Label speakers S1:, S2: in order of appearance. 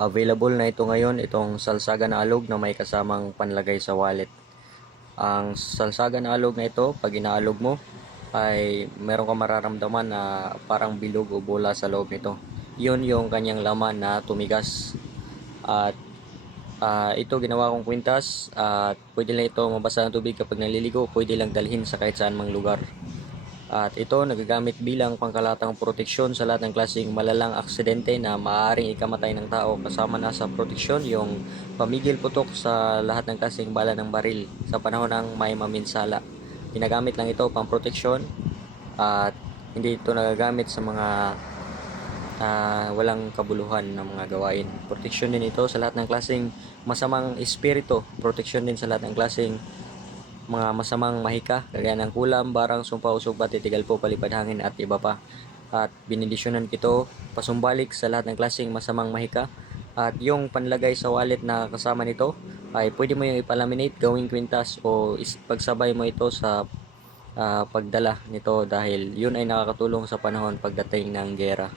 S1: Available na ito ngayon, itong salsaga na alog na may kasamang panlagay sa wallet. Ang salsaga na alog na ito, pag inaalog mo, ay meron ka mararamdaman na parang bilog o bola sa loob nito. Yun yung kanyang laman na tumigas. At ah, ito ginawa kong kwintas at pwede lang ito mabasa ng tubig kapag naliligo, pwede lang dalhin sa kahit saan mang lugar. At ito nagagamit bilang pangkalatang proteksyon sa lahat ng klaseng malalang aksidente na maaaring ikamatay ng tao. Kasama na sa proteksyon yung pamigil putok sa lahat ng klaseng bala ng baril sa panahon ng may maminsala. Ginagamit lang ito pang proteksyon at hindi ito nagagamit sa mga ah, walang kabuluhan ng mga gawain. Proteksyon din ito sa lahat ng klaseng masamang espiritu. Proteksyon din sa lahat ng klaseng mga masamang mahika, kagaya ng kulam, barang, sumpa, usog, titigal po, palipad hangin at iba pa. At binindisyonan kito pasumbalik sa lahat ng klaseng masamang mahika. At yung panlagay sa wallet na kasama nito ay pwede mo yung ipalaminate, gawing kwintas o pagsabay mo ito sa ah, pagdala nito dahil yun ay nakakatulong sa panahon pagdating ng gera.